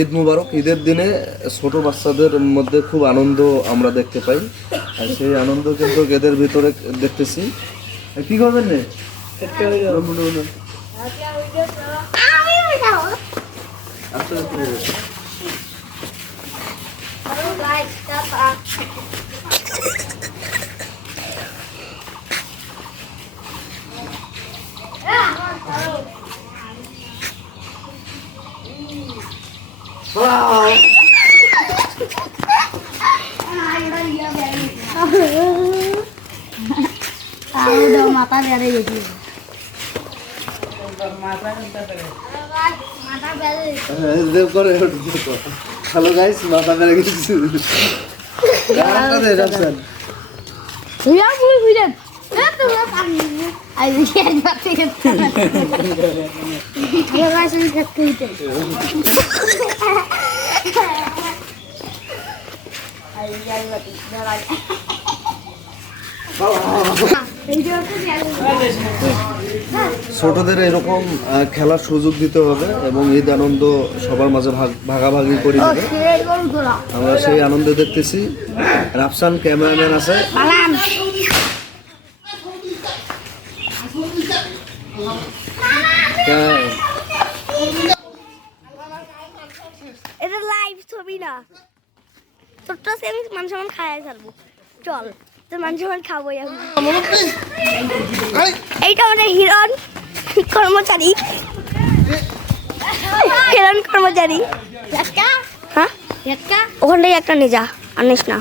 ঈদ মুবারক। ঈদের দিনে ছোট বাচ্চাদের মধ্যে খুব আনন্দ আমরা দেখতে পাই, আর সেই আনন্দ কিন্তু এদের ভিতরে দেখতেছি। কি করবেন রে? মাথা বেড়ে গেছি। হ্যালো গাইস, মাথা বেড়ে গেছি। ছোটদের এরকম খেলার সুযোগ দিতে হবে এবং ঈদ আনন্দ সবার মাঝে ভাগাভাগি করে দিবে। আমরা সেই আনন্দ দেখতেছি। রাফসান ক্যামেরাম্যান আছে। এটা লাইভ ছবি না, ছোট্ট আমি মানুষ আমার খায় ছাড়বো। চল তোর মানুষ আমার খাবোই আমি। এইটা অনেক হিরণ কর্মচারী, হিরণ কর্মচারী। হ্যাঁ ওখান থেকে একটা নিয়ে যা, আনিস না।